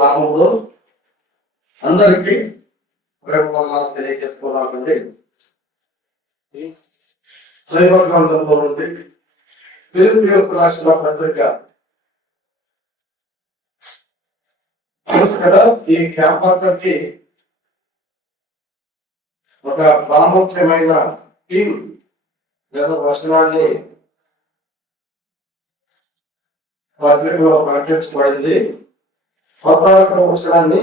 నామములో అందరికీ ప్రేమవందనాలు తెలియజేస్తున్నానండి. దైవ గ్రంథంలో నుండి ఫిలిప్పీయులకు రాసిన పత్రిక కదా. ఈ క్యాంపర్కి ఒక ప్రాముఖ్యమైన టీం వచనాన్ని పత్రికలో ప్రకటించబడింది. కొత్త వచనాన్ని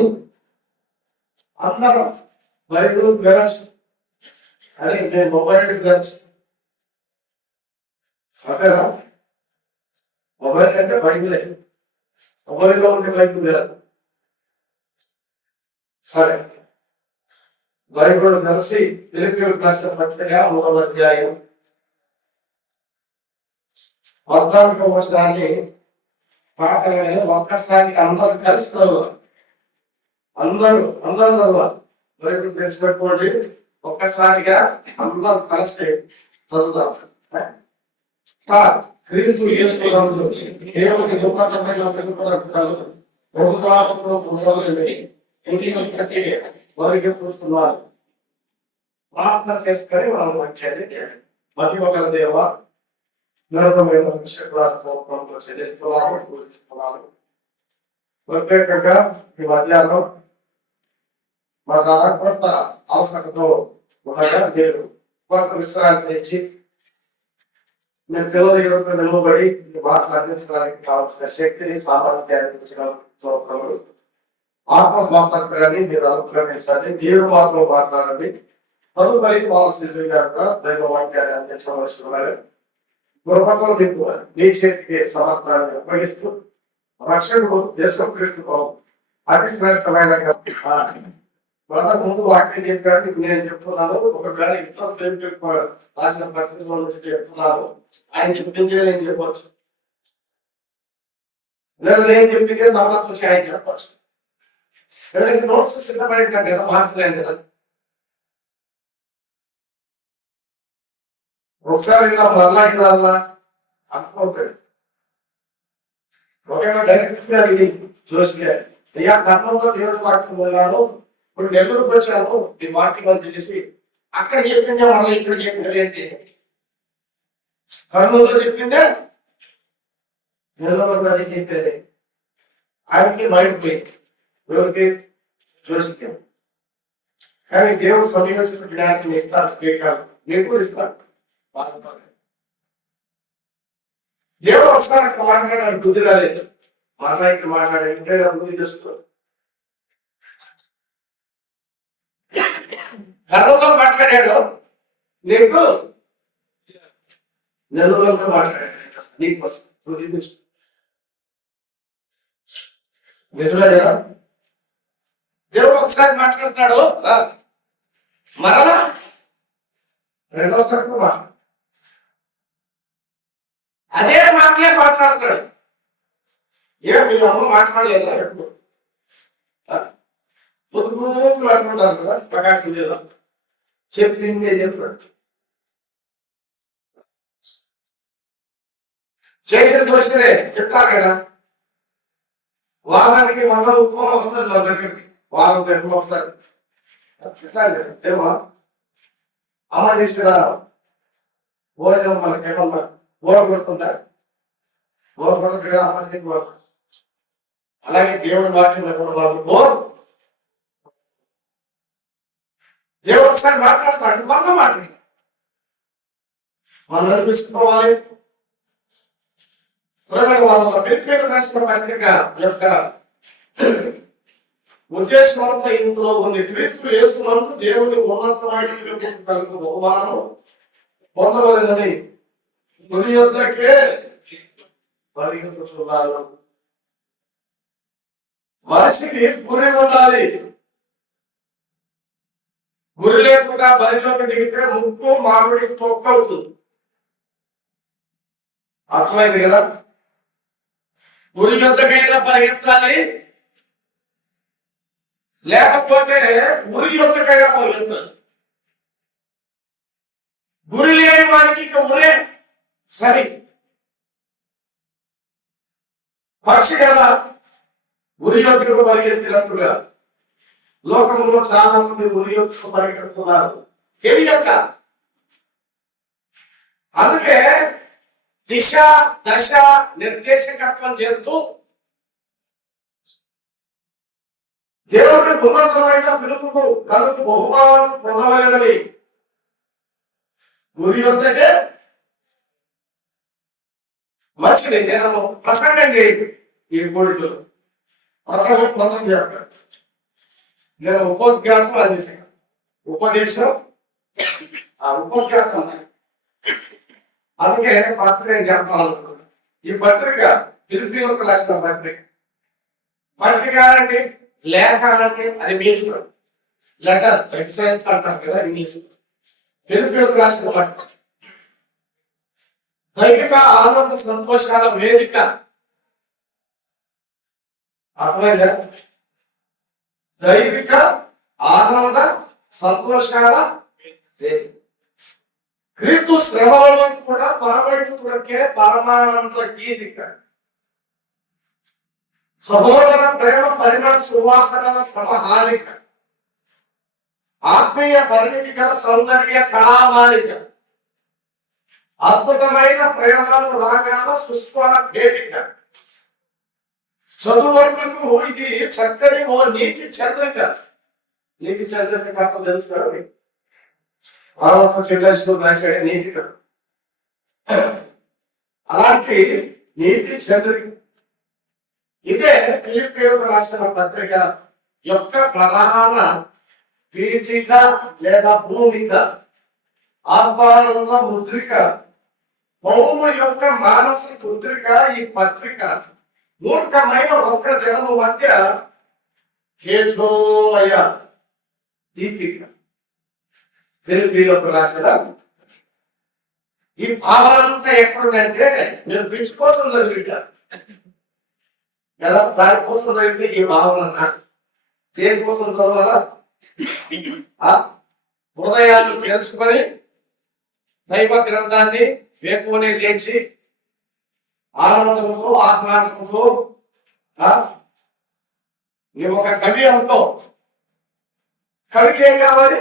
అందరం బైబిల్ గ్రంథ్ అని నేను మొబైల్ గ్రంథ్ అంతేనా? మొబైల్ అంటే బైబిలే, మొబైల్లో ఉండే బైబిల్ లేదు. సరే, బైబిల్ కలిసి ఫిలిప్పీయులకు రాసిన పత్రిక 3వ అధ్యాయం 14వ వచనాన్ని పాఠం మీద ఒక్కసారి అందరూ కలిసి చదవాలి. అందరూ బైబిల్ తెచ్చిపెట్టుకోండి. ఒక్కసారిగా అందరూ కలిసి చదువుతాం. క్రీస్తు యేసునందు దేవుని ఉన్నతమైన పిలుపునకు బహుమానములు పొందవలెనని వారికి చూస్తున్నారు. ప్రార్థన చేసుకొని మనం వచ్చేది మధ్య ఒక దేవ చెల్లిస్తున్నాము. ప్రత్యేకంగా ఈ మధ్యాహ్నం మా ద్వారా కొంత అవసరంతో ఉండగా నేను కొంత విశ్రాంతి ఇచ్చి నేను పిల్లల యొక్క నిలబడి మాట్లాడించడానికి కావాల్సిన శక్తిని సామర్థ్యాన్ని ఇచ్చిన ఆత్మస్వాతంత్రాన్ని మీరు అనుగ్రహించాలి. దేవుడు మాత్రం మాట్లాడండి. తదుపరి కావాల్సింది కనుక దైవ వాక్యాన్ని అందించవలసిన గృహంలో నీ చేతికి సమర్థాన్ని ఉపయోగిస్తూ రక్షకుడు యేసుక్రీస్తు అతి శ్రేష్టమైన ముందు వాక్యం చెప్పాడు. నేను చెప్తున్నాను, ఒకవేళ ఇతర ఫ్రెండ్ రాసిన పత్రికలో నుంచి చెప్తున్నాను, ఆయన చెప్పింది నేను చెప్పవచ్చు, లేదా నేను చెప్పింది నమ్మకం వచ్చి ఆయన చెప్పవచ్చు. నోట్స్ సిద్ధపడింటాం కదా, మార్చలేం కదా. ఒకసారి ఇలా మరలా ఇలా అనుకోతాడు. ఒకవేళ డైరెక్ట్ గా ఇది చూస్తే అయ్యా కర్మంలో దేవుడి వాక్యం వెళ్ళాను, ఇప్పుడు నెల్లూరుకు వచ్చాను, ఈ వాక్యం తెలిసి అక్కడ చెప్పిందే మళ్ళీ ఇక్కడ చెప్పింది ఏంటి? కర్మంలో చెప్పిందే నెల్లూరు అది చెప్పేది. ఆయనకి మైండ్ పోయింది, ఎవరికి? చూసి. కానీ దేవుడు సమయోచిత జ్ఞానాన్ని ఇస్తాడు, స్పీకర్ మీకు కూడా ఇస్తాడు. దేవుడు ఒకసారి అక్కడ మాట్లాడాడు, బుద్ధి రాలేదు, మాట్లాడి ఇంటే బుద్ధి చేస్తున్నాడు. గర్వంలో మాట్లాడాడు, నీకు నెల్లూరులో మాట్లాడాడు, నీకోసం బుద్ధి తెచ్చు. నిజమే కదా? దేవుడు ఒకసారి మాట్లాడతాడు, మరలా రెండోసారి మాట్లాడు, అదే మాటలే మాట్లాడతాడు. ఏం మీ అమ్మ మాట్లాడలేదా? ఎప్పుడు పొద్దు మాట్లాడారు కదా ప్రకాశం జిల్లా, చెప్పిందే చెప్పాడు. చేసిన దోషరే చెప్తారు కదా, వారానికి 100 రూపాయలు వస్తుంది నా దగ్గరికి, వారం ఎప్పుడు ఒకసారి చెప్తాను కదా. ఏమో అమ్మ చేసిన భోజనం మనకేమన్నా బోర కొడుతుందా? బోర కొడుతుంది కదా అమ్మ. అలాగే దేవుడి వాక్యం బోర్. దేవుడు ఒకసారి మాట్లాడతాడు, మనం మాట్లాడు, మనం నడిపిస్తుకోవాలి. ఫిలిప్పీయులకు రాసిన పత్రిక యొక్క ఉద్దేశం ఇందులో ఉంది. క్రీస్తు యేసునందు దేవుని ఉన్నతమైన బహుమానం పొందవలెనని గురి యొద్దకే పరిగెత్తుచున్నాను. మనిషికి గురి ఉండాలి. గురి లేకుండా బరిలోకి దిగితే ముక్కు మామిడి తొక్క అవుతుంది. అర్థమైంది కదా? గురి యొద్దకైనా పరిగెత్తాలి, లేకపోతే గురి యొద్దకైనా పరిగెత్తాలి. గురి లేని వారికి ఇక ఉరే సరి. పక్షి కదా ఉరియోధుడు పరిగెత్తినట్టుగా లోకంలో చాలా మంది ఉరియోధుడు పరిగెత్తుతున్నారు తెలియక. అందుకే దిశ దశ నిర్దేశకత్వం చేస్తూ దేవుడి ఉన్నతమైన పిలుపుకు కలుపు బహుమానం పొందవలెనని గురి వద్దకే మంచిది. నేను ప్రసంగం చేయదు ఈ కోడిలో ప్రసంగం పొందం చేస్తాను. నేను ఉపోద్ఘాతం అందిస్తాను. ఉపదేశం ఆ ఉపోద్ఘాతం అందుకే ఫస్ట్ నేను చెప్పాలనుకున్నాను. ఈ పత్రిక ఫిలిప్పీయులకు రాసిన పత్రిక అంటే లేఖ అంటే అది మీ ఇష్టం. లెటర్ ఎక్సలెన్స్ అంటారు కదా ఇంగ్లీష్. ఫిలిప్పీయులకు రాసిన పత్రిక దైవిక ఆనంద సంతోషాల వేదిక. అర్థమైందా? దైవిక ఆనంద సంతోషాల వేదిక. క్రీస్తు శ్రమలలో కూడా పరమైతుడికే పరమానంద గీతిక. సహోదర ప్రేమ పరిమళ సువాసనల సమహారిక. ఆత్మీయ పరిణితి గల సౌందర్య కళామాలిక. అద్భుతమైన ప్రేమాలు రాగాల సుస్వర వేదిక. చదువులకు ఇది చక్కని ఓ నీతి చంద్రిక. నీతి చంద్రిక కాక తెలుసు కదా రాశాడు నీతి. అలాంటి నీతి చంద్రిక ఇదే ఫిలిప్పీయులకు రాసిన పత్రిక యొక్క ప్రధాన పీఠిక లేదా భూమిక, ఆత్మానంద ముద్రిక, పౌరు యొక్క మానసిక ముద్రిక. ఈ పత్రిక మూర్ఖమైన ఒక్క జనము మధ్య తేజోమయ దీపిక. ఫిలిప్పీయులకు రాసిన ఈ భావాలంతా ఎక్కడుందంటే మీరు పిచ్చి కోసం చదివింటారు కదా. దానికోసం చదివితే ఈ భావన దేనికోసం చదవాలా? హృదయాన్ని తెలుసుకొని దైవ గ్రంథాన్ని వేకునే లేచి ఆనందంతో ఆహ్లాదంతో నువ్వు ఒక కవి అనుకో. కవికి ఏం కావాలి?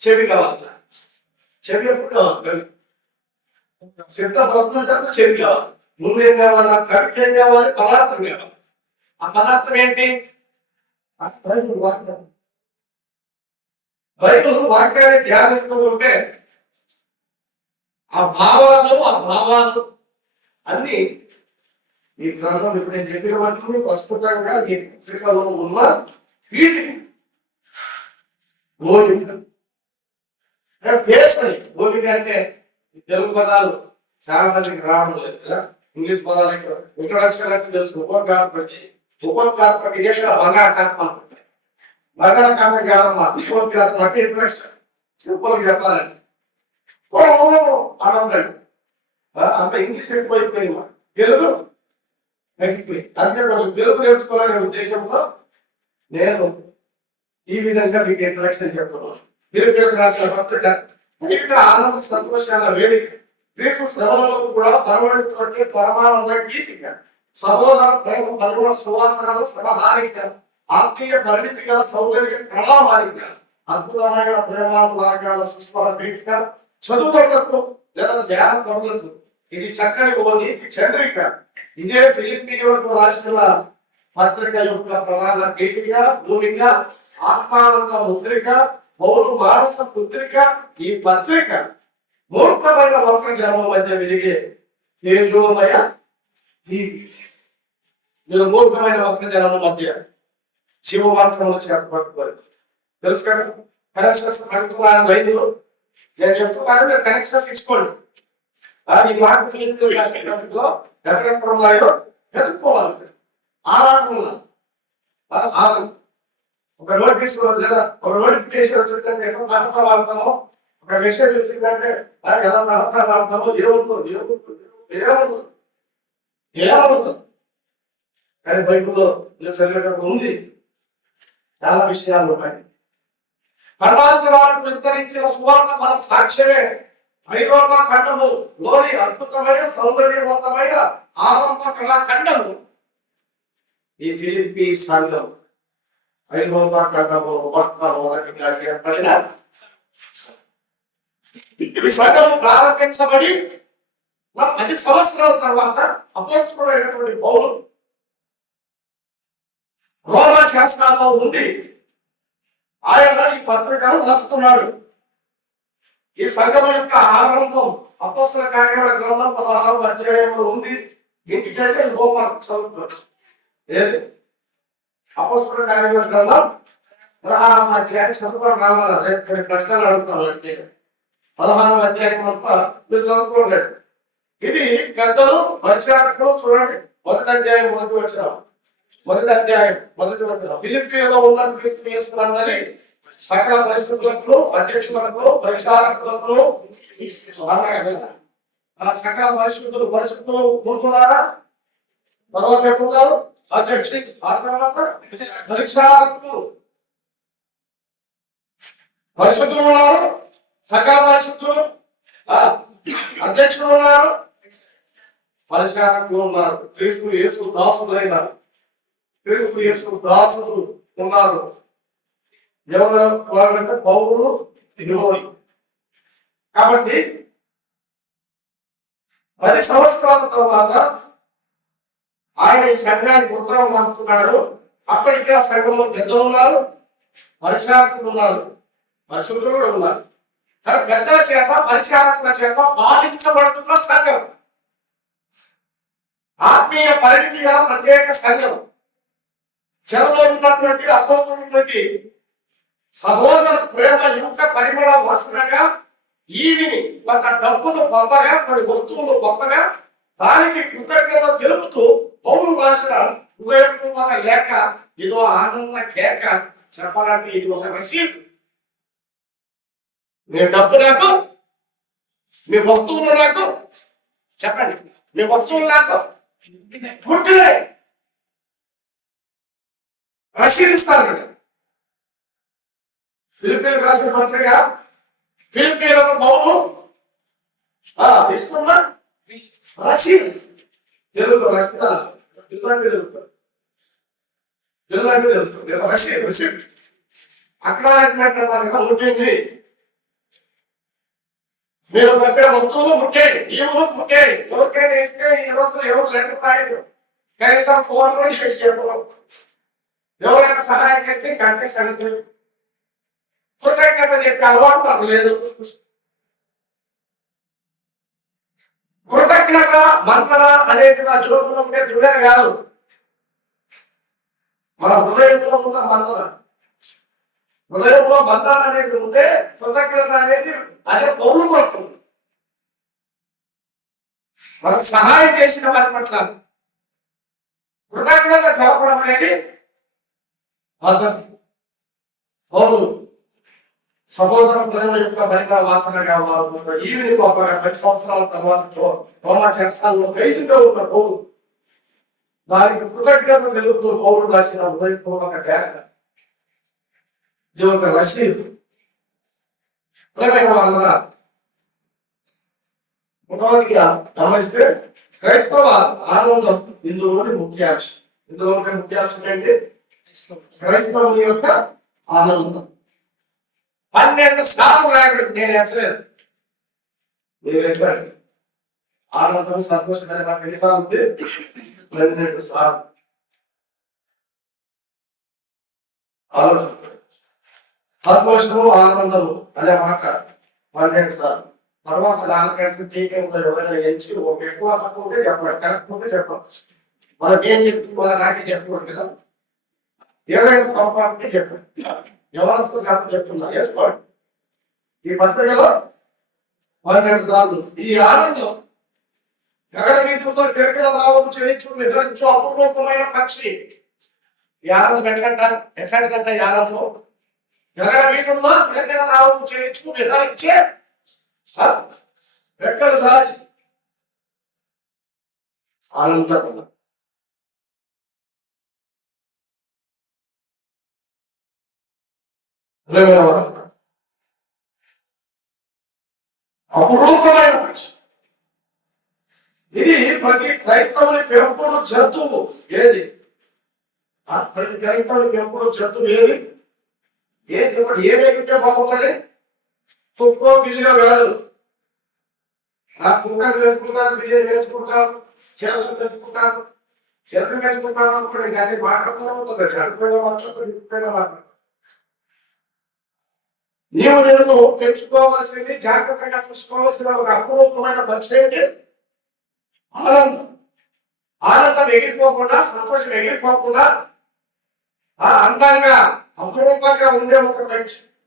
చెవి కావాలి. చెవి ఎప్పుడు కావాలి? కవి చిత్ర వస్తుంటే చెవి కావాలి. నువ్వేం కావాలా? కవికి ఏం కావాలి? పదార్థం కావాలి. ఆ పదార్థం ఏంటి? బైబిల్ వాక్యాన్ని ధ్యానిస్తూ ఉంటే ఆ భావాలు అన్ని ఈ గ్రంథం ఇప్పుడు నేను చెప్పిన వాటిని ప్రస్ఫుటంగా ఈ పత్రికలో ఉన్న వీటి ఓలిక ఓలిక అంటే తెలుగు పదాలు చాలా మందికి రావడం లేదు కదా. ఇంగ్లీష్ పదాలు ఇంట్రొడక్షన్ అంటే తెలుసు. ఉపోద్ఘాత్మక ఇదే బంగాళాఖాతం అనుకుంటాయి. బంగాళాఖాతం కాదమ్మా, ఉపోద్ఘాత్మక ఇంట్రొడక్షన్ ఉప్పలకి చెప్పాలని ఆనందండి. అంత ఇంగ్లీష్ ఎక్కువైపోయింది, తెలుగు తగ్గిపోయింది. అందుకే మనం తెలుగు నేర్చుకోవాలనే ఉద్దేశంలో నేను ఈ విధంగా మీకు ఇంట్రొడక్షన్ చెప్తున్నాను. ఫిలిప్పీయులకు రాసిన పత్రిక దైవిక ఆనంద సంతోషాల వేదిక. క్రీస్తు శ్రమలలో కూడా పరమానంద పరమానంద గీతిక. సహోదర ప్రేమ పరిమళ సువాసనలు సమహారిక. ఆత్మీయ పరిణితి గల సౌందర్య కళామాలిక. అద్భుతమైన ప్రేమాలు రాగాల సుస్వర పీఠిక. చదువులకు లేదా ధ్యాన పనులకు ఇది చక్కని ఓ నీతి చంద్రిక. ఇదే ఫిలిప్పీయులకు రాసిన పత్రిక యొక్క ప్రధాన గీతిక, భూమిక, ఆత్మానంద ముద్రిక, పౌరు మానస పుత్రిక. ఈ పత్రిక మూర్ఖమైన వక్ర జనము మధ్య వెలిగే తేజోమయ దీపి. మీరు మూర్ఖమైన వక్ర జనము మధ్య శివవాక్యంలో చేపట్టుకోవాలి. తెలుసు కదా కనెక్షన్స్ అంటున్నాను. రైతులు నేను చెప్తున్నాను, మీరు కనెక్షన్స్ ఇచ్చుకోండి. ఈ మాట ఫిలింలో ఎక్కడెక్కడ ఉన్నాయో వెతుక్కోవాలి. ఆరాటంలో ఒక నోటీస్ లేదా ఒక నోటిఫికేషన్ వచ్చిందంటే ఎక్కడ మహత్తా వాడతామో, ఒక మెసేజ్ వచ్చిందంటే ఎలా మహత్తా వాడతామో ఏమవుతుంది కానీ బైబిల్లో చదివేటప్పుడు ఉంది. చాలా విషయాలు ఉన్నాయి. పరమాత్మవారు విస్తరించిన సువార్త మన సాక్ష్యమే. ఐరోపా ఖండము లోని అద్భుతమైన సౌందర్యవంతమైన ఆరంభ కళా ఖండము ఈ ఫిలిప్పీ సంఘం 5వ ఖండము ఏర్పడిన ఈ సంఘం ప్రారంభించబడి 10 సంవత్సరాల తర్వాత అపోస్తలుడైనటువంటి పౌలు రోమా శాసనాల్లో ఉంది. ఆయన ఈ పత్రికను రాస్తున్నాడు. ఈ సంఘం యొక్క ఆరంభం అపోస్తల కార్యాల గ్రంథం 16వ అధ్యాయంలో ఉంది. ఇంటికైతే హోంవర్క్ చదువుతున్నాడు. ఏది అపోస్తల కార్యాల గ్రంథం 16వ అధ్యాయం చదువుకోవడం రావాలి. రేపు ప్రశ్నలు అడుగుతాను. 16వ అధ్యాయం అంతా మీరు చదువుకోలేదు. ఇది పెద్దలు పరిచారకులు చూడండి. 1వ అధ్యాయం మొదటి అధ్యాయం ఫిలిప్పీలో ఉన్న క్రీస్తు యేసునందలి సకల పరిస్థితులకు అధ్యక్షులకు పరిచారకులకు సకల పరిస్థితులు కూరుకున్నారా? తర్వాత ఎప్పుడున్నారు? అధ్యక్షుడు ఆ తర్వాత పరిచారకులు పరిస్థితులు ఉన్నారు. సకల పరిస్థితులు అధ్యక్షులు ఉన్నారు, పరిచారకులు ఉన్నారు. క్రీస్తు యేసు దాసులైన క్రీస్తు యేసు దాసులు ఉన్నారు. ఎవరు వాళ్ళంటే పౌరులు, తిరుమలు. కాబట్టి 10 సంవత్సరాల తర్వాత ఆయన ఈ సంఘానికి ఉత్తరం రాస్తున్నాడు. అప్పటికే ఆ సంఘంలో పెద్దలు ఉన్నారు, పరిచారకులు ఉన్నారు, పరిశుద్ధులు కూడా ఉన్నారు. పెద్దల చేత పరిచారకుల చేత బాధించబడుతున్న సంఘం, ఆత్మీయ పరిణితి గల ప్రత్యేక సంఘం. చెరలో ఉన్నటువంటి అపోస్తలుడికి సహోదర ప్రేమ యొక్క పరిమళ వాసనగా ఈవిని ఒక డబ్బులు పంపగా, కొన్ని వస్తువులు పంపగా దానికి కృతజ్ఞత తెలుపుతూ పౌలు రాసిన హృదయపూర్వక లేఖ. ఇదో ఆనంద కేక. చెప్పాలంటే ఇది ఒక రసీదు. మీ డబ్బు నాకు, మీ వస్తువులు నాకు, చెప్పండి, మీ వస్తువులు నాకు పుట్టినాయి రసీదిస్తాను. ఫిలిప్పీలకు రాసిన పత్రిక ఫిలిప్పీలకు పౌలు ఇస్తున్నా రసీదు. తెలుగు తెలుస్తుంది రసీదు. అక్కడ ఉంటుంది. మీరు పంపిన వస్తువులు ముఖ్యం, ఈవులు ముఖ్యం. ఎవరికైనా ఇస్తే ఈ రోజు ఎవరు లేకపోయారు, కనీసం ఫోన్ కూడా చేసి చెప్పడం. ఎవరైనా సహాయం చేస్తే కంటే సంగతి కృతజ్ఞత చెప్పే అలవాటు నాకు లేదు. కృతజ్ఞత మంత్ర అనేది నా చోటులో ఉండే దృఢ కాదు, మన హృదయంలో ఉన్న మంత్ర. హృదయంలో మంత్రాలు అనేది ఉంటే కృతజ్ఞత అనేది అదే పౌరులకు వస్తుంది. మనకు సహాయం చేసిన వారి పట్ల కృతజ్ఞత చెప్పడం అనేది పద్ధతి. పౌరు సహోదర ప్రేమ యొక్క బయట వాసనగా వారు ఈవిని గొప్పగా 10 సంవత్సరాల తర్వాత రోమా చెరసాలలో ఖైదుగా ఉన్న పౌరు దానికి కృతజ్ఞత తెలుపుతూ పౌరు రాసిన హృదయపూర్వక లేఖ. ఇది ఒక రసీదు. వల్ల గమనిస్తే క్రైస్తవ ఆనందం ఇందులోని ముఖ్యాంశం. ఇందులోని ముఖ్యాంశం ఏంటి? క్రైస్తవుని యొక్క ఆనందం. 12 సార్లు రాయబడి నేను ఎంచలేదు. ఆనందం సంతోషం నాకు ఎన్నిసార్లు ఉంది? 12 సార్లు. ఆలోచన సంతోషము ఆనందము అనే మాట 12 సార్లు. తర్వాత దానికంటే టీకంలో ఎవరైనా ఎంచి ఒక ఎక్కువ తక్కువ ఉంటే చెప్పాలి, కరెక్ట్ ఉంటే చెప్పాలి. మనం ఏం చెప్తుంది మన నాకే చెప్పకూడదు కదా. ఏదైనా తప్పంటే చెప్పండి, ఎవరితో కాదు చెప్తున్నా వేసుకోండి. ఈ పత్రికలో 12 సార్లు ఈ ఆనందం గగన వీధులతో కిరకిల రావడం చేయించు విహరించు అపూర్వమైన పక్షి. ఈ ఆనందం ఎట్లాంటిదంట? ఈ ఆనందం గగన వీధుల్లో కిరకిల రావడం చేయించు విహరించే రెక్కలు సాచి ఆనందం. అపురూపమైన పక్షి. ఇది ప్రతి క్రైస్తవుని పెంపుడు జంతువు. ఏది? ప్రతి క్రైస్తవునికి ఎప్పుడు జంతువు ఏది ఏదైతే బాగుంటుంది, కుక్కో బిల్లిగా కాదు. ఆ కుక్కలు వేసుకుంటారు, బిల్లు వేసుకుంటారు, చెరుకు తెచ్చుకుంటారు, చెరుకు వేసుకుంటారు అనుకోండి. అది మాట్లాడుతూనే ఉంటుంది, అనుకోగా మాట్లాడుతుంది. నేను పెంచుకోవాల్సింది, జాగ్రత్తగా చూసుకోవాల్సిన ఒక అపూర్వమైన పక్షి ఏంటి? ఆనందం. ఆనందం ఎగిరిపోకుండా, సంతోషం ఎగిరిపోకుండా అందంగా అపూర్వంగా ఉండే ఒక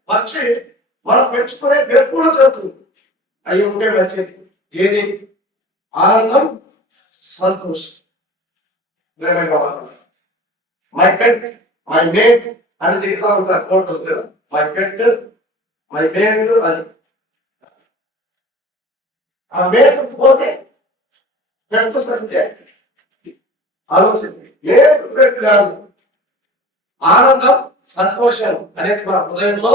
పక్షి మనం పెంచుకునే పెరుగులో జరుగుతుంది. అవి ఉంటే మంచిది. ఏది? ఆనందం, సంతోషం. మై పెట్, మై మేట్ అని దిగుతా ఉంటారు ఫోటో కదా. మై పెట్, మై మేట్ అని. ఆ మేట్ పోతే పెద్ద సంఖ్య ఆలోచన. మేట్ కాదు, ఆనందం, సంతోషం అనేది మన హృదయంలో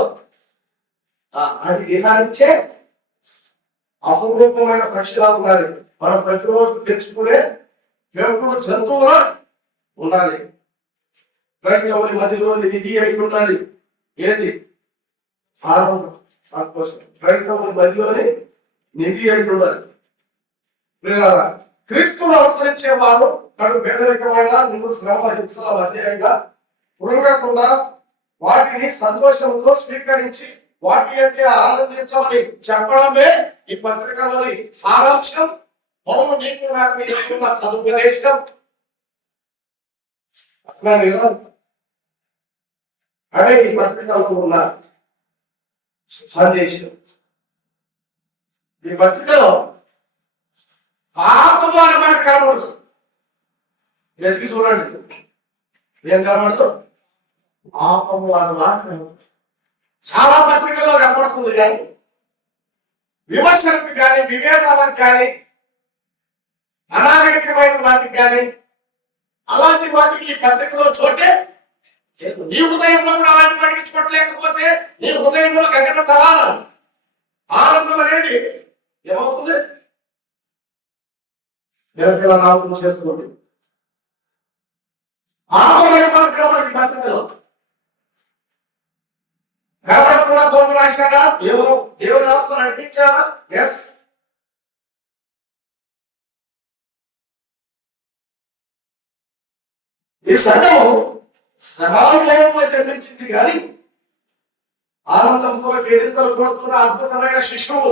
అది విహారించే అపూర్వమైన పక్షిలా ఉండాలి. మనం ప్రతిరోజు తెచ్చుకునే పెంపుడు జంతువులా ఉండాలి. క్రైస్తవుని మధ్యలో నిధి అయి ఉండాలి. ఏది? ఆనందం, సంతోషం. క్రైస్తవుని మధ్యలోని నిధి అయి ఉండాలి. క్రీస్తును అనుసరించే వారు తను పేదరికమైన నువ్వు శ్రమ హింసల అధ్యాయంగా ఉరగకుండా వాటిని సంతోషంతో స్వీకరించి వాటి అయితే ఆనందించమని చెప్పడమే ఈ పత్రికలోని సారాంశం. పౌలు నీకు నాకు ఎక్కువ సదుపదేశం. అదే ఈ పత్రికలో ఉన్న సందేశం. ఈ పత్రికలో పాపము అన్నమాట కనబడదు. ఎదిగి చూడండి, ఏం కనబడదు? పాపము అన్నమాట చాలా పత్రికల్లో కనబడుతుంది. కానీ విమర్శలకు కానీ, విభేదాలకు కానీ, అనాగరికమైన వాటికి కానీ, అలాంటి వాటికి ఈ పత్రికలో చోటే. నీ హృదయంలో కూడా అలాంటి వాటికి చోటు లేకపోతే నీ హృదయంలో గగన తలాల ఆనందం అనేది ఏమవుతుంది? నిరంతరం చేస్తుంది. కనబడకుండా బోధన రాశాడా? దేవుడు ఆత్మ నడిపించాడా? ఎస్. ఈ సంఘం శ్రమాలయంలో జన్మించింది కానీ ఆనందంతో వేదికలు కొడుతున్న అద్భుతమైన శిశువు.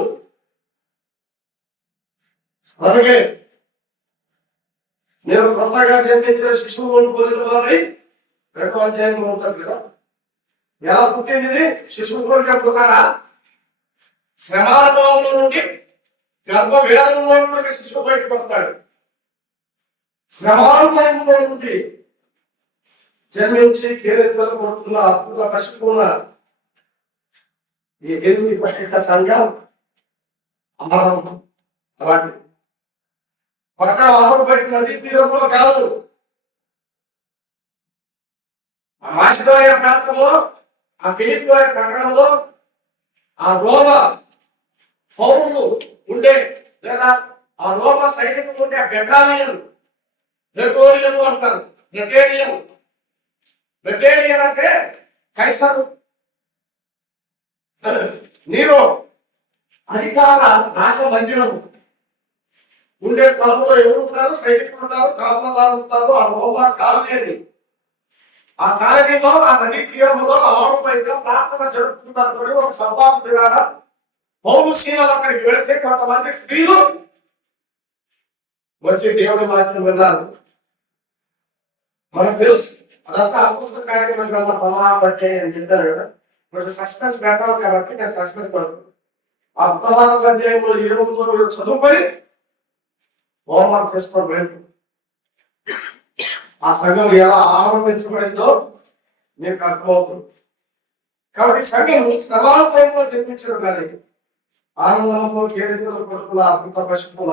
అలాగే నేను కొత్తగా జన్మించిన శిశువులను పోలిన వారి 2వ అధ్యాయంలో ఉంటుంది కదా. ఎలా పుట్టింది ఇది? శిశువు కూడా చెప్తున్నారా? శ్రమానుభవంలో నుండి గర్భవేదంలో నుండి శిశువు బయటకు వస్తాడు. శ్రమానుభవంలో నుండి జన్మించి కేరింతలు కొడుతున్న అద్భుత పశువుల ఈ దేవుని పట్టిక సంఘం ఆరంభం. అలాంటి పట్ట ఆరంభపడిన నదీ తీరంలో కాదు, ఆ మాసిదోనియా ప్రాంతంలో, ఆ ఫిలిప్పీ పట్టణంలో ఆ రోమ పౌరులు ఉండే, లేదా ఆ రోమ సైనికులు ఉండే బెటాలియన్, బ్రెటోరియన్ అంటారు. బ్రెటేరియన్ అంటే కైసరు, నీరో అధికార రాజమందిరం ఉండే స్థలంలో ఎవరు ఉంటారు? సైనికులు ఉంటారు, కాపలాలు ఉంటారు. ఆ రోమా కాలనీ, ఆ కాలనీలో ఆ నదీ తీరంలో ఆరుపైగా ప్రార్థన జరుపుతున్నారు. ఒక సభాపు ద్వారా పౌరుషీలు అక్కడికి వెళితే కొంతమంది స్త్రీలు వచ్చి దేవుడి వాక్యం విన్నారు. మనకు తెలుసు అదంతా అద్భుత కార్యక్రమం కన్నా పలా పట్టే అని చెప్పారు కదా. కొంచెం సస్పెన్స్ పెట్టాలి కాబట్టి నేను సస్పెన్స్ పడుతున్నాను. ఆ 16వ అధ్యాయంలో 7వ చదువుకొని హోంవర్క్ చేసుకోవడం లేదు. ఆ సంఘం ఎలా ఆరంభించబడిందో మీకు అర్థమవుతుంది. కాబట్టి సంఘం శ్రమాలపైలో జన్మించడం కాదు, ఆనందంతో కేరింతలు కొడుకున్న అద్భుత పశువుల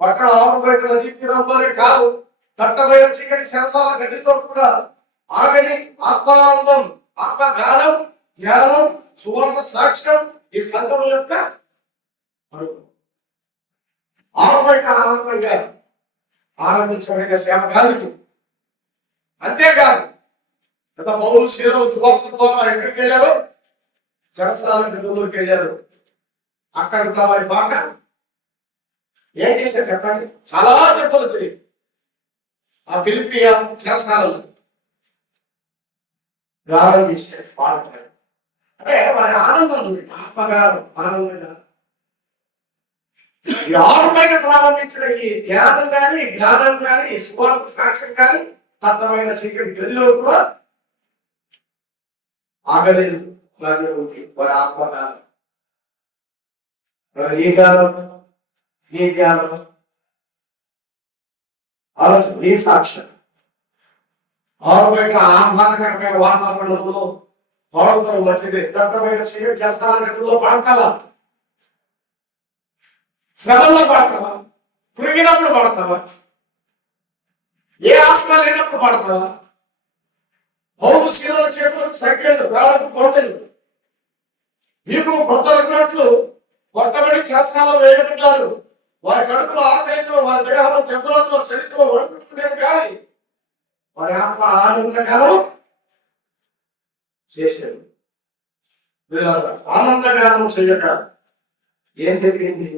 పక్కన ఆరుబయట నదీ తీరంలోనే కాదు, దట్టమైన చీకటి శరసాల గడ్డితో కూడా ఆగని ఆత్మానందం, ఆత్మగానం, జ్ఞానం, సువార్త సాక్ష్యం ఈ సంఘం యొక్క ఆరుబయట ఆనందంగా ఆరంభించబడిన సేవ కాదు. అంతేకాదు పౌలు శీలలు సువార్త ద్వారా ఎక్కడికి వెళ్ళారు? చెరసాల గదుల్లోకి వెళ్ళారు. అక్కడ వారి బాగా ఏం చేశారు చెప్పండి? చాలా దెబ్బలు తిరిగి ఆ ఫిలిపియా చెరసాలలో గానం చేశారు, పాడుతారు. అంటే వారి ఆనందం ఆత్మగారు ఆనందంగా యారుపైన ప్రారంభించిన ఈ ధ్యానం కానీ జ్ఞానం కానీ సువార్త సాక్ష్యం కానీ తత్వమైన చీకటి గదిలో కూడా ఆగలేదు. అలాగే ఉంది వారి ఆత్మగానం. ఈ గానం, ఈ ధ్యానం, ఆలోచన, ఈ సాక్ష్యం ఆరుపైన ఆహ్లాదకరమైన వాతావరణంలో పాడుతూ వచ్చింది. దట్టమైన చీకటి చేస్తాలో పాడతావా? శ్రమల్లో పడతావా? పురిగినప్పుడు పడతావా? ఏ ఆసన లేనప్పుడు పడతావా? పౌరు శీలల చేతులకు సరిలేదు, వేలకు పొందలేదు. మీకు కొత్తలు కొత్తబడి చేస్తాలో వేయబడ్డారు. వారి కడుపులో ఆకలితో, వారి దేహంలో దెబ్బలతో, చరిత్ర వణికిస్తున్నాడు కానీ వారి ఆత్మ ఆనందగానం చేశారు. ఆనందగానం చేయక ఏం జరిగింది?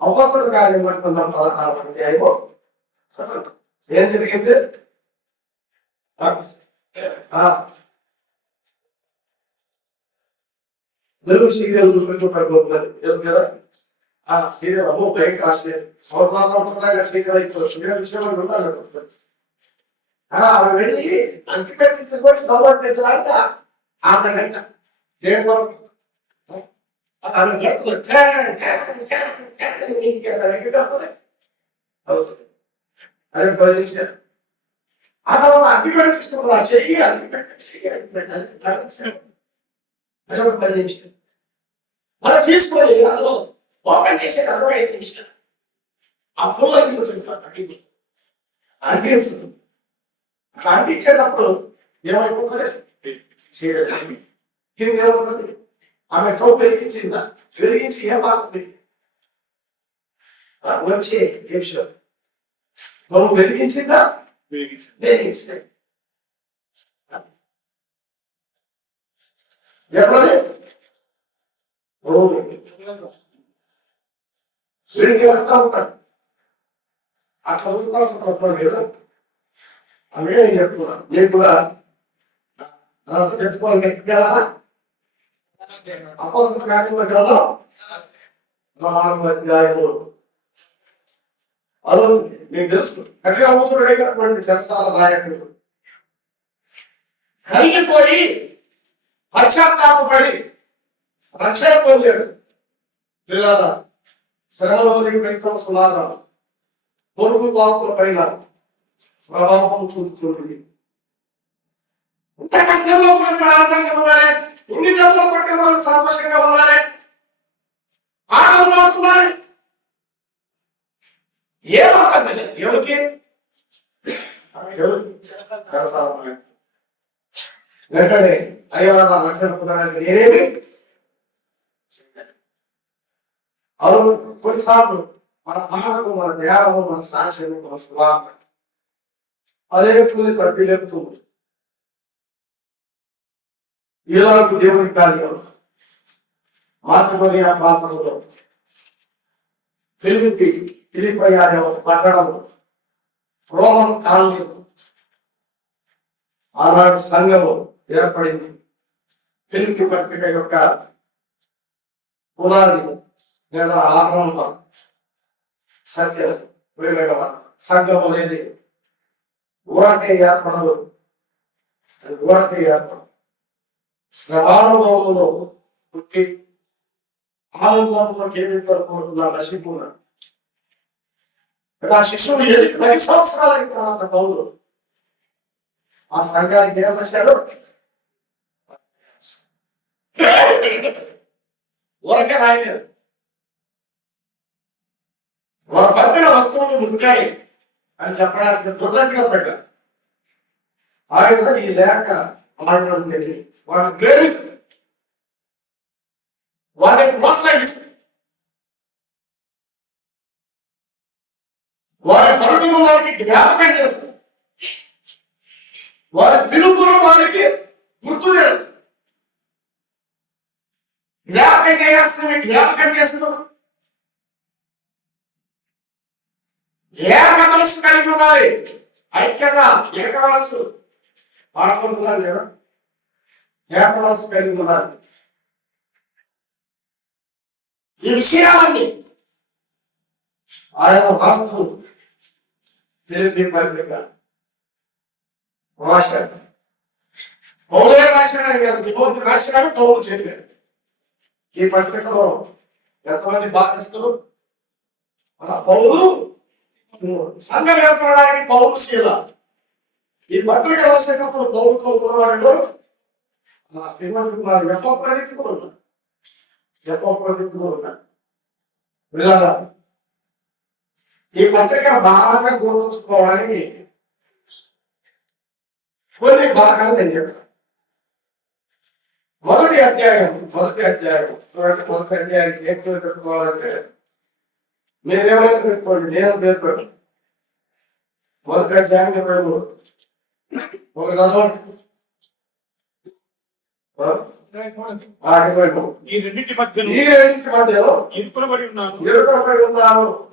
అపొస్తలుల కార్యం పట్టుకుందాం 16వ అధ్యాయము. ఏం జరిగింది? తెలుగు సీరియల్ పడిపోతున్నారు కదా. ఆ సీరియల్ అమ్మో పైకి రాసలేదు సంవత్సరాలుగా సీరియల్ అయిపోవచ్చు. విషయంలో ఉంటారు. వెళ్ళి అంకిపెట్టి నవ్వట్టించడానికి ఆనందంగా దేవుడు అదే 10 నిమిషాలు అక్కడ అగ్గిపెట్టి తీసుకున్నా చెయ్యి అదే 10 నిమిషాలు మనం తీసుకోవాలి. అందులో ఓపెన్ చేసే 45 నిమిషాలు ఆ ఫుల్ అంటిస్తుంది. అట్లా అంటించేటప్పుడు ఏమైపోతుంది? కింద ఏమవుతుంది? ఆమె చౌక వెలిగించిందా? వెలిగించి ఏం బాగుంది వచ్చే నిమిషం వెలిగించిందా? వెలిగించింది. ఎప్పుడది వీడికి వెళ్తా ఉంటాడు. అట్లా చూస్తా ఉంటాడు కదా. అవే నేను చెప్తున్నా. నేను కూడా తెలుసుకోవాలి. అపొస్తలుల కార్యముల గ్రంథం 4వ అధ్యాయము. అలా మీకు తెలుసు కఠినమైనటువంటి చెరసాల నాయకుడు కలిగిపోయి పశ్చాత్తాపడి రక్షణ పొందాడు. పిల్లల శ్రమలోని క్రైస్తవ పొరుగు పాపుల పైన ప్రభావం చూపుతుంది. ఇంత కష్టంలో ఆనందంగా ఉండాలి, ఇన్ని దెబ్బలు పట్టిన వాళ్ళు సంతోషంగా ఉండాలి, ఆటలు ఆడుతున్నారు. ఏమవుతుంది? ఎవరికి వెంటనే అయ్యా రక్షణ పొందడానికి నేనేమి అవును. కొన్నిసార్లు మన మాటకు, మన జ్ఞానము, మన సాక్ష్యము, మన స్వామి అదే పట్టి లేపుతుంది. ఈనాడు దేవుని కార్యం మాసపల్లి ప్రాంతంలో ఫిలిపి పట్టణంలో రోమన్ కాలనీలో ఆనాడు సంఘము ఏర్పడింది. ఫిలిపి పత్రిక యొక్క పునాది లేదా ఆరంభం సత్యం సంఘం అనేది ఊరకే యాత్రలు, ఊరకే యాత్ర శ్రవానుభవంలో పుట్టి ఆనందంలో కేంద్రీకరుకుంటున్న నశింపున్నాడు. ఆ శిష్యుడు 10 సంవత్సరాల తర్వాత పౌలు ఆ సంఘానికి ఏం చేశాడు? ఊరకే రాయలేదు. వారు పంపిన వస్తువులు ముగ్గాయి అని చెప్పడానికి కృతజ్ఞత పెట్టారు. ఆయన ఈ లేఖ మాటలు పెట్టి వారిని ప్రేమిస్తుంది, వారిని ప్రోత్సహిస్తుంది, వారి పరుగును వారికి జ్ఞాపకం జ్ఞాపకం చేయాల్సిన జ్ఞాపకం చేస్తున్నాం. ఏక మనసు కలిగి ఉండాలి. ఐక్యత, ఏక మనసు పాడుకుంటున్నారు లేదా? ఏక మనసు కలిగి ఉండాలి. ఈ విషయాలన్నీ ఆయన వాస్తు ఫిలిప్పీ పత్రిక రాశాడు. పౌలే రాశాడు కాదు, తిమోతి రాశాడు, పౌలు చెప్పాడు. ఈ పత్రికలో ఎంతమంది భాగస్తులు? పౌలు సంఘం ఏర్పడడానికి పౌలు శీల. ఈ పత్రిక రాసేటప్పుడు పౌరుతో ఉన్నవాళ్ళు ఎప్పటికీ ఉన్నాడు. ఈ పత్రిక బాగా గుర్తుంచుకోవడానికి కొన్ని భాగాలు నేను చెప్పాను. మొదటి అధ్యాయం చూడండి. మొదటి అధ్యాయం ఏం పేరు పెట్టుకోవాలంటే మీరేమైనా పెట్టుకోండి, నేను పేరు పెట్టు. మొదటి అధ్యాయం 23 ఒక ఈ రెండింటి మధ్యలో ఇరుకుబడి ఉన్నాను.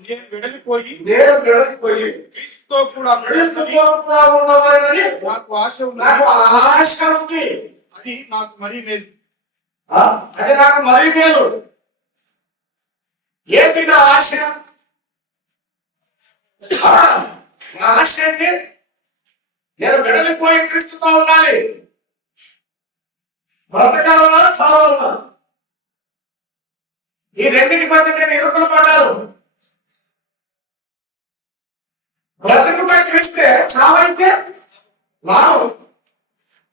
నేను వెడలిపోయి క్రీస్తుతో కూడా నాకు ఆశ ఉంది. అది నాకు మరీ మేలు. ఏంటి నా ఆశ? నా ఆశ ఏంటి? నేను వెడలిపోయి క్రీస్తుతో ఉండాలి. బ్రతకాలన్నా చావాలన్నా ఈ రెండింటి మధ్య నేను ఇరుకులు పడ్డాను. బ్రతుకుట క్రీస్తే, చావైతే లాభం.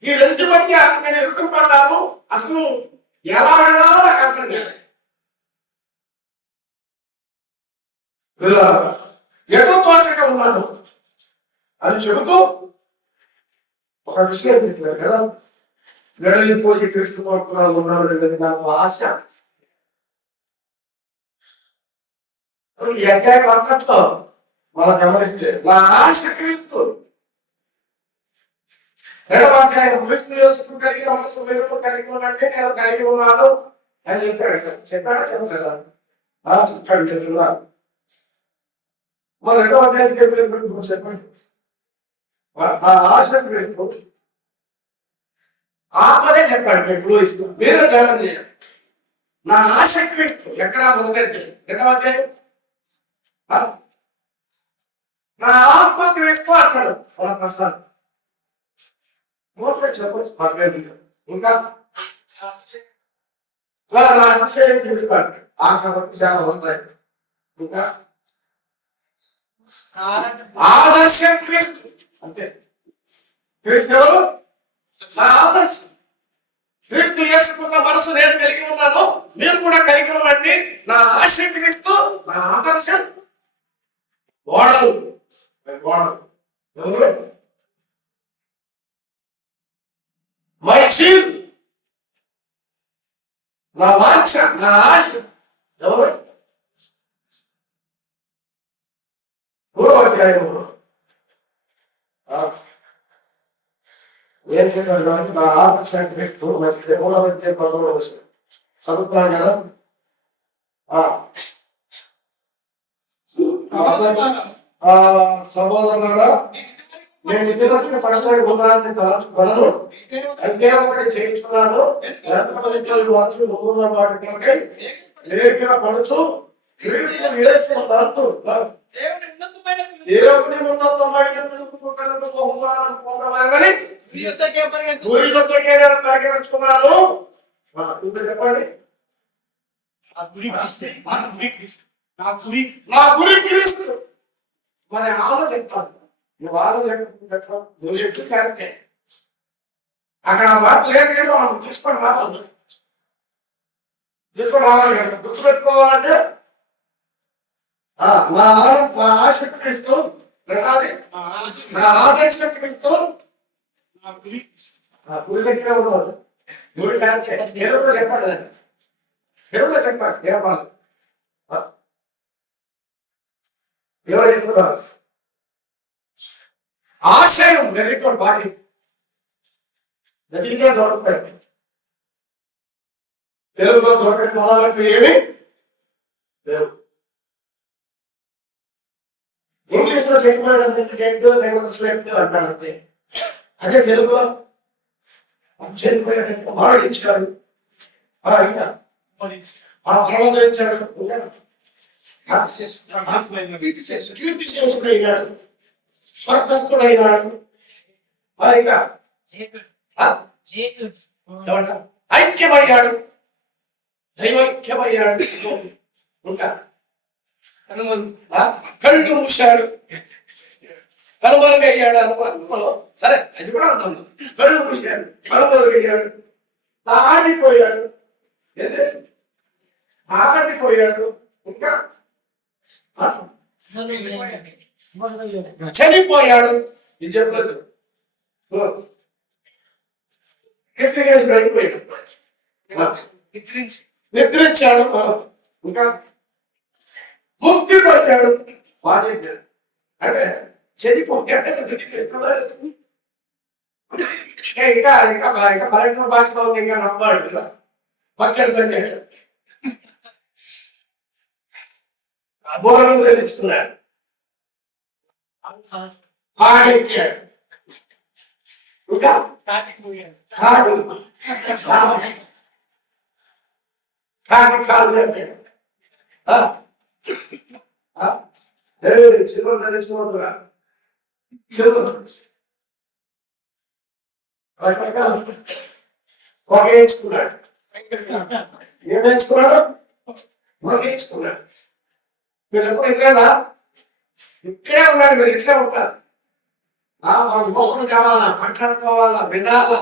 ఈ రెండు మధ్య నేను ఇరుకులు పడ్డాను. అసలు ఎలా వెళ్ళాలో నాకు అర్థం లేదు. ఎటు తోచక ఉన్నాను అని చెబుతూ ఒక విషయం చెప్పారు కదా, వెడలిపోయి క్రీస్తుతో ఉన్నాడు. నాకు ఆశ. ఈ అధ్యాయం అంతట్లో మనం గమనిస్తే నా ఆశ క్రీస్తు. రెండవ అధ్యాయం క్రీస్తు యేసుకు కలిగిన మనసు మీరు కలిగి ఉండండి, నేను కలిగి ఉన్నాను అని చెప్పాడు చెప్పలేదా? చెప్పాడు చెప్తున్నాను. మన రెండవ అధ్యాయం చెప్పండి. నా ఆశ క్రీస్తు. ఆపనే చెప్పాడు. ఎప్పుడు ఇస్తాను మీరే ధ్యానం చేయండి. నా ఆశ క్రీస్తు. ఎక్కడ? మొదటి రెండవ అధ్యాయం. నా ఆత్మ క్రీస్తు అంటాడు ప్రసాద్. చెప్పలేదు. ఇంకా నా అతిశయం క్రీస్తు అంటాడు. ఆకలి చాలా వస్తాయి. ఇంకా ఆదర్శం క్రీస్తు. అంతే. క్రీస్తు ఎవరు? నా ఆదర్శం. క్రీస్తు యేసుకున్న మనసు నేను కలిగి ఉన్నాను, మీరు కూడా కలిగి ఉండండి. నా ఆశ క్రీస్తు, నా ఆదర్శం గోడలు. ఎవరు? మై చీల్, నా వాంఛ, నా ఆశ ఎవరు? మూడవ అధ్యాయంలో ఏం చెప్పాడు? నా ఆదర్శం క్రీస్తు. మంచిది. మూడవ అధ్యాయం 11వ వచనం చదువుతున్నాను కదా. సహోదరులారా, నేను ఇద్దరు పడతాడు ఉన్నానని తలంచుకున్నాను. అంటే ఒకటి చేయించుకున్నాను. పడుచు దేవుని పరిగెత్తుకున్నాను. చెప్పండి. నా గురి క్రీస్తు. మరి ఆలో చెప్తాను. నువ్వు ఆలో చెప్తాను. నువ్వు చెప్తూ కరెక్టే. అక్కడ మాట లేదు. మనం తీసుకొని రావాలి. గుర్తుపెట్టుకోవాలంటే నా ఆశ క్రీస్తు, నా ఆదర్శ క్రీస్తు, నా గురి దగ్గర ఉన్నవాడు. గురి కరెక్టే. తెలుగులో చెప్పాలి. తెలుగులో చెప్పాలి. ఏమాలి ఎవరు చెప్తున్నారు? ఆశయం వెరీ బాడీ గతిగా దొరుకుతాయి. తెలుగులో దొరకని పదాలకు ఏమి లేవు. ఇంగ్లీష్ లో చెప్పుకోవడం అంటారు అంతే. అదే తెలుగులో చనిపోయాడంటే మరణించాడు, ఇంకా ప్రమాదించాడు, కీర్తిశేషుడైనాడు, స్వర్గస్థుడైనాడు, ఇంకా ఐక్యమయ్యాడు, దైవైక్యమయ్యాడు, ఇంకా కళ్ళు మూశాడు, కనుమరుగయ్యాడు అనుకున్నాం. సరే అది కూడా అంటాం. కళ్ళు మూసాడు, కనుమరుగయ్యాడు, తాడిపోయాడు, ఆడిపోయాడు, ఇంకా చనిపోయాడు. ఇది చెప్పలేదు. అయిపోయాడు, నిద్రించాడు, ఇంకా ముక్తి పొందాడు, బాధించాడు. అంటే చనిపోయాడు. ఇంకా ఇంకా ఇంకా పర్యటన భాషలో ఇంకా నమ్మాడు కదా, పక్కన తగ్గాడు, బోధన తెలుస్తున్నాడు, ఆడెక్కాడు, ఇంకా కాదు కాదు సిల్వర్ ధరించుకుంటున్నా, సిల్వర్ పొగేయించుకున్నాడు. ఏం నేర్చుకున్నాడు? పొగేయించుకున్నాడు. మీరు ఎప్పుడు ఇక్కడేనా? ఇక్కడే ఉన్నాడు, మీరు ఇక్కడే ఉంటారు. మాకు లోకం కావాలా, మాట్లాడుకోవాలా, వినాలా,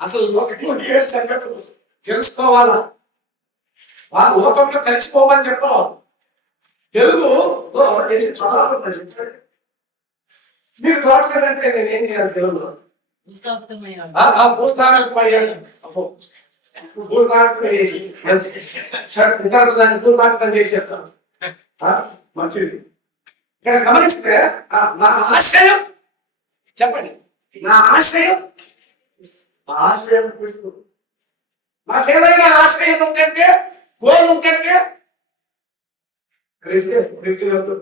అసలు లోకంలో ఏడు సంగతులు తెలుసుకోవాలా, ఆ లోకంలో కలిసిపోమని చెప్పాం. తెలుగులో చాలా చెప్పాడు. మీరు తోటలేదంటే నేనేం చేయాలి తెలుగులో? భూస్థానం అయ్యాడు, భూస్థానం చేసి భూస్థానం చేసేస్తాను, మంచిది. ఇక్కడ గమనిస్తే నా ఆశయం చెప్పండి, నా ఆశయం క్రీస్తు. నాకేదైనా ఆశయం ఉందంటే, గోల్ ఉందంటే క్రీస్తు వెళ్తూ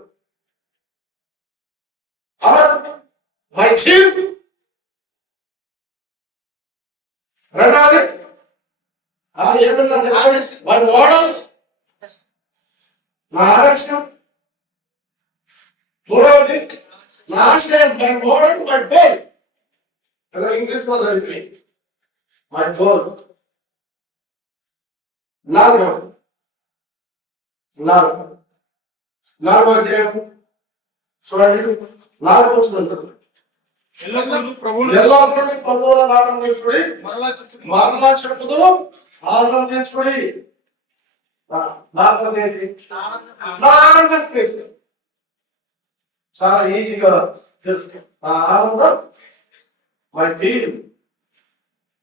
మై చీఫ్. రెండవది మై మోడల్, నా ఆలస్యం. మూడవది నా ఆశయం, my model, my goal. English లో చదివి మై గోల్. నాలుగో అధ్యాయం చూడండి, 4వ వచనం. ఎల్లప్పుడూ ప్రభువుల ఆనందించుడి, మరలా చెప్పుదు ఆనందించుడి. నా ఆనందం క్రీస్తు. చాలా ఈజీగా తెలుసు. నా ఆనందం మై ఫీల్.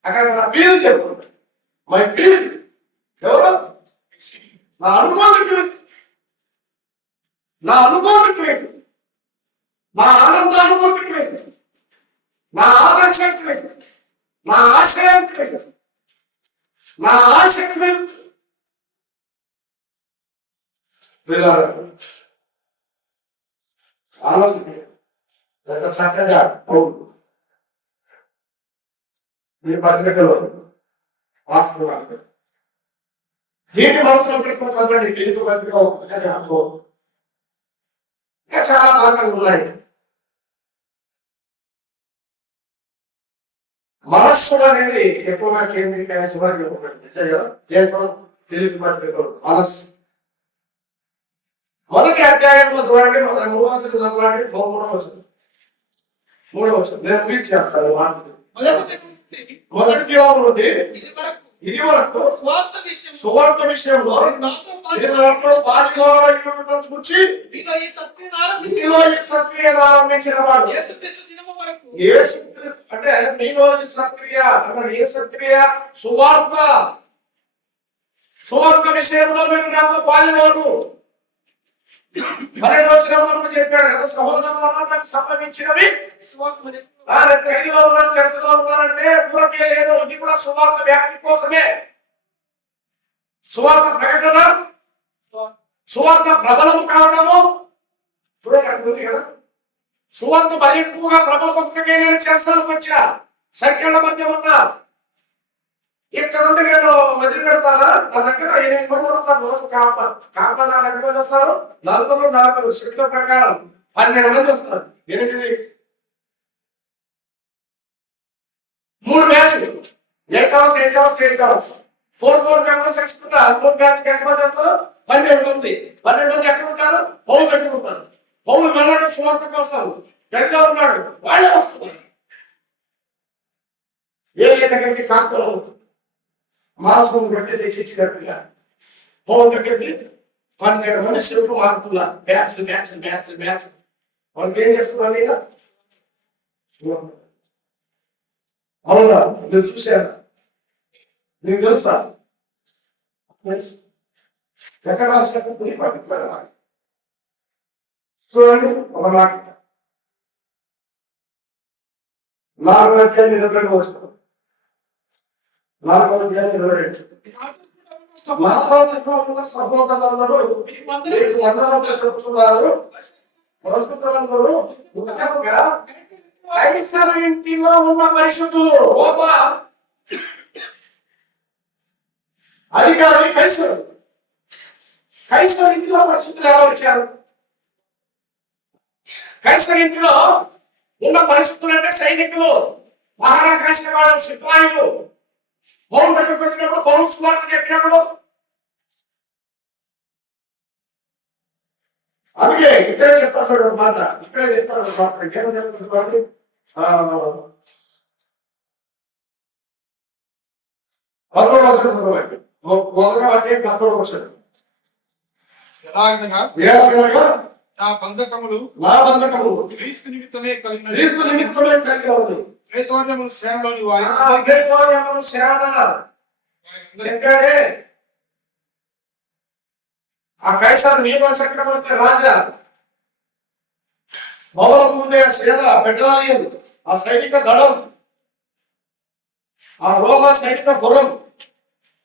అక్కడ నా ఫీల్ చెప్తుంది, మై ఫీల్ ఎవరు? నా అనుభవం క్రీస్తు, నా అనుభవం క్రీస్తు, నా ఆనందానుభూతి క్రీస్తు, నా ఆదర్శం క్రీస్తు, నా ఆశయం క్రీస్తు, నా ఆశ క్రీస్తు. ఆలోచన చక్కగా మీ పత్రికలో వాస్తవాలు దీన్ని మనసులో పెట్టుకుని చదవండి. క్రీస్తు పత్రిక ఇంకా చాలా భాగాలు ఉన్నాయి. మనస్సు అనేది ఎక్కువగా కేంద్రీకరణ చివరికి తెలుగు పత్రికలు మనస్సు. మొదటి అధ్యాయంలో చూడండి, 3వ వచనం చూడండి, 3వ వచనం నేను రీడ్ చేస్తాను. మొదటి నుండి ఇది వరకు సువార్త విషయంలో చూచి మీలో ఈ సక్రియను ఆరంభించిన వాడు అంటే మీలో ఈ సక్రియ ఏ సక్రియ? సువార్త విషయంలో మీరు నాతో పాల్గొనరు. 12వ వచనంలో చెప్పాడు కదా, సహోదరులారా నాకు సంభవించినవి ఖైదులో ఉన్నాను, చెరసలో ఉన్నానంటే ఊరకే లేదు. ఇది కూడా సువార్త వ్యాప్తి కోసమే. సువార్త ప్రకటన, సువార్త ప్రబలము కావడము. చూడండి అక్కడ ఉంది కదా, సువార్త మరి ఎక్కువగా ప్రబలముగా నేను చేస్తానికి వచ్చా, సంఖ్యల మధ్య ఉన్నా. ఇక్కడ నుండి నేను వదిలి పెడతానా, నా దగ్గర 8 మంది వస్తారు రోజు కాంపదాలు ఎన్ని మంది వస్తారు, 40 శక్తుల ప్రకారం 12 మంది వస్తారు. 8 3 బ్యాచ్లు, 8 అవర్స్ 4 మెంబర్స్ ఎక్స్కుంటా. 3 బ్యాచ్ ఎంతమంది వస్తారు, 12 మంది. 12 మంది ఎక్కడ ఉంటారు, పౌరులు ఎక్కడ ఉంటారు. పౌరులు వెళ్ళాడు సువార్త కోసం గదిలో ఉన్నాడు, వాళ్ళే వస్తున్నారు. ఏ దగ్గరికి కాకులు మాంసం బట్టి తెచ్చిచ్చినట్టుగా పౌరుల దగ్గరికి 12 మంది శివుడు మారుతున్నారు. బ్యాచ్ వాళ్ళకి ఏం చేస్తున్నారు ఇక. అవునా, మీరు చూశారా, మీకు తెలుసా? ఎక్కడ చూడండి ఒక మాట 4వ అధ్యాయం 22 వస్తుంది. 4వ అధ్యాయం 22. సహోదరులందరూ చెప్తున్నారు, పరిశుద్ధులందరూ కైసరు ఇంటిలో ఉన్న పరిశుద్ధులు. అధికారి కైసరు ఇంటిలో పరిశుద్ధులు ఎలా వచ్చారు? కైసరు ఇంటిలో ఉన్న పరిశుద్ధులు అంటే సైనికులు, మహారాకాశ వాళ్ళు, సిపాయిలు. పౌరు దగ్గరకు వచ్చినప్పుడు, పౌరు సువార్త చెప్పినప్పుడు, అందుకే ఇక్కడే చెప్తాడు మాట, ఇక్కడే చెప్తాడు మాట. ఇంకేమో చెప్తాడు, నా బంధకములు క్రీస్తు నిమిత్తమే కలిగినవి. ప్రేతోర్యములు శ్రమలోని వారి ఆ కైసరు నియమ చక్రవర్తి రాజా, భవనం ఉండే సేన బెటాలియన్, ఆ సైనిక దళం, ఆ రోమా సైనిక గుర్రం,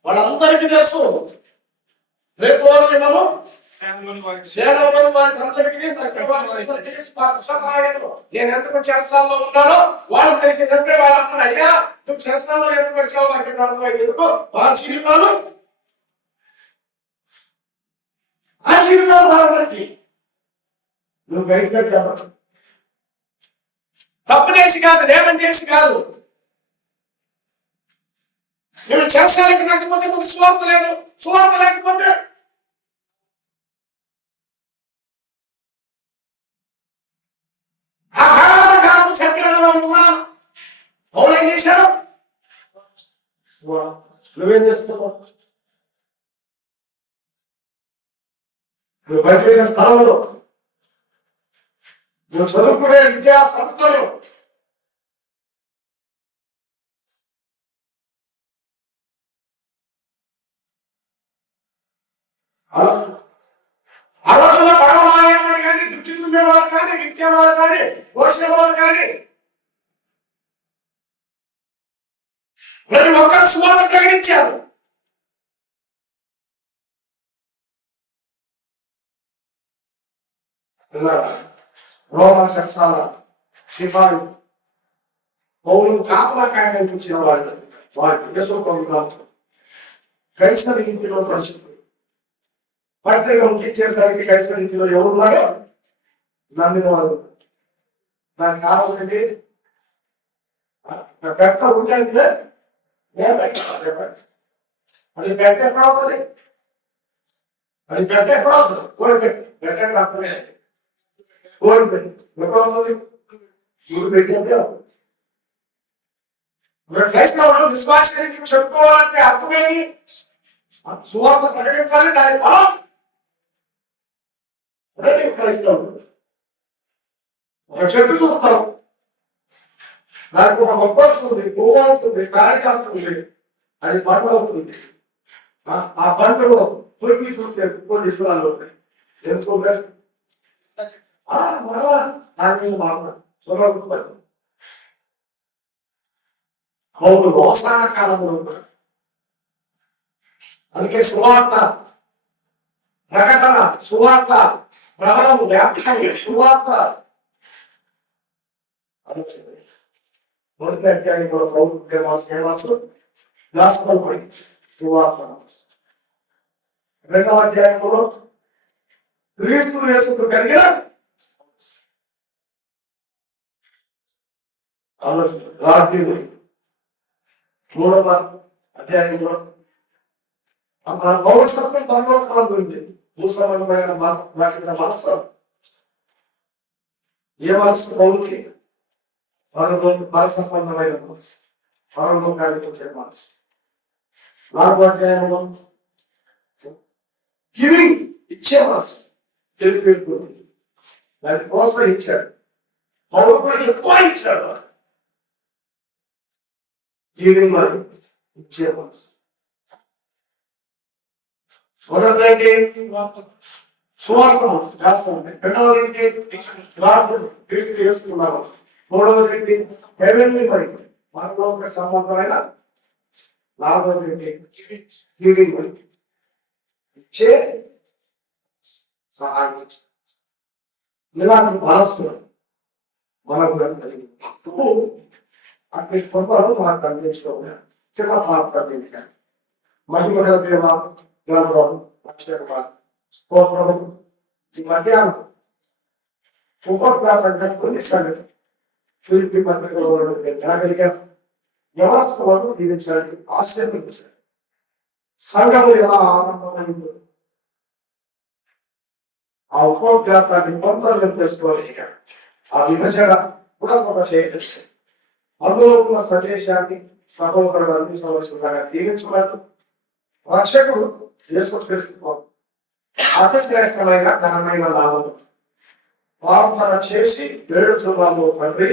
వాళ్ళందరికీ తెలుసు ప్రేతోర్యములు సేనలో వారికి అందరికీ నేను ఎందుకు చెరసాల్లో ఉన్నానో వాళ్ళు తెలిసినప్పుడే వాళ్ళు అంటారు, అయ్యా నువ్వు చెరసాల్లో ఎందుకు వచ్చావు, వారికి అర్థమైంది. ఎందుకు ఆ జీవితాలు బాగుంది. నువ్వు బయట తప్పు చేసి కాదు, నేరం చేసి కాదు. నువ్వు చెరసాలకి రాకపోతే నువ్వు స్వార్థ లేదు, స్వార్థ లేకపోతే సత్యంలో ఉన్నా. పౌలు ఏం చేశాడు? నువ్వేం చేస్తున్నావు? నువ్వు పనిచేసే స్థలంలో, నువ్వు చదువుకునే విద్యా సంస్థలు, ఆ రోజుల్లో పడవలాగేవాడు కానీ, దుడ్డి ఉండేవాడు కానీ, నిత్యవాడు కానీ, పోషేవాడు కానీ, ప్రతి ఒక్కరు సువార్త ప్రకటించారు. రోమా చెరసాల సిపాయి పౌలు కాపలా కాయనిపించిన వాళ్ళు, వారికి యశోపంగా కైసరు ఇంటిలో పరిశుద్ధులు. పత్రిక ముట్టించేసరికి కైసరు ఇంటిలో ఎవరున్నారో నమ్మిన వాళ్ళు. దానికి కావాలండి పెట్ట ఉంటే అది పెట్ట ఎక్కడ అవుతుంది, అది పెట్ట ఎక్కడ అవుతుంది, కోడి పెట్టి పెట్ట అర్థమే కోడి పెట్టి ఎక్కడ అవుతుంది, గుడి పెట్టి అంటే క్రైస్తవుడు విశ్వాసానికి చెప్పుకోవాలంటే అర్థమేమి, సువార్త ప్రకటించాలి, దాని ఫలం క్రైస్తవుడు. ఒక చెట్టు చూస్తాం, దానికి ఒక మొక్క వస్తుంది, పువ్వు అవుతుంది, కాయ కాస్తుంది, అది పంట అవుతుంది. ఆ పంటలో పురుగు చూస్తే కొన్ని విషయాలు ఉంటాయి. ఎందుకు మరలా దాని మీద మారుతారు చూడకపోతే పౌరులు అవసాన కాలంలో ఉంటారు. అందుకే సువార్త ప్రకటన, సువార్త ప్రబలం, వ్యాప్తం, సువార్త. మొదటి అధ్యాయంలో పౌలు ఫేమస్ గాస్పల్ పడి సువార్త. రెండవ అధ్యాయంలో క్రీస్తు యేసుకు కలిగిన ఆలోచన. మూడవ అధ్యాయంలో పౌరసత్వం పరలోకాల గురించి భూసమైన మనసు. ఏ మనసు పౌరుకి? పరసంబంధమైన మనసు, పరలోకానికి వచ్చే మనసు. నాలుగో అధ్యాయంలో గివింగ్, ఇచ్చే మనసు తెలిపి దాన్ని ప్రోత్సహించాడు. పౌరు కూడా ఎక్కువ ఇచ్చాడు. గివింగ్ మరి ఇచ్చే మనసు. సువార్త మనసు రాసుకోండి. రెండవది తీసుకున్నాము. మూడవది హెవెన్లీ మైండ్, మనలోక సంబంధమైన. నాలుగవది గివింగ్ మైండ్, ఇచ్చే సహాయం. ఇలాంటి మనస్సు మనకు అట్టి కృపను మనకు అందించుకోవాలి. చిన్న మార్పు అందించాలి. మహిమ ప్రేమ గౌరవం స్తోత్రము. ఈ మధ్యాహ్నం ఉపప్రాతంగా కొన్నిసార్లు ఫిలిపి పత్రికలో యవనస్తులను దీవించడానికి ఆశీర్వదించారు. సంఘము ఎలా ఆనందమైందో ఆ ఉపోద్ఘాతాన్ని పొందలు చేసుకోవాలి. ఆ విభజన కూడా ఒక చేయలేదు. అందులో ఉన్న సందేశాన్ని సహోదరులు అందించవలసిందిగా దీవించుకున్నట్టు రక్షకుడు యేసుక్రీస్తు అతి శ్రేష్టమైన ఘనమైన నామములో ప్రార్థన చేసి వేడుచున్నాము తండ్రి.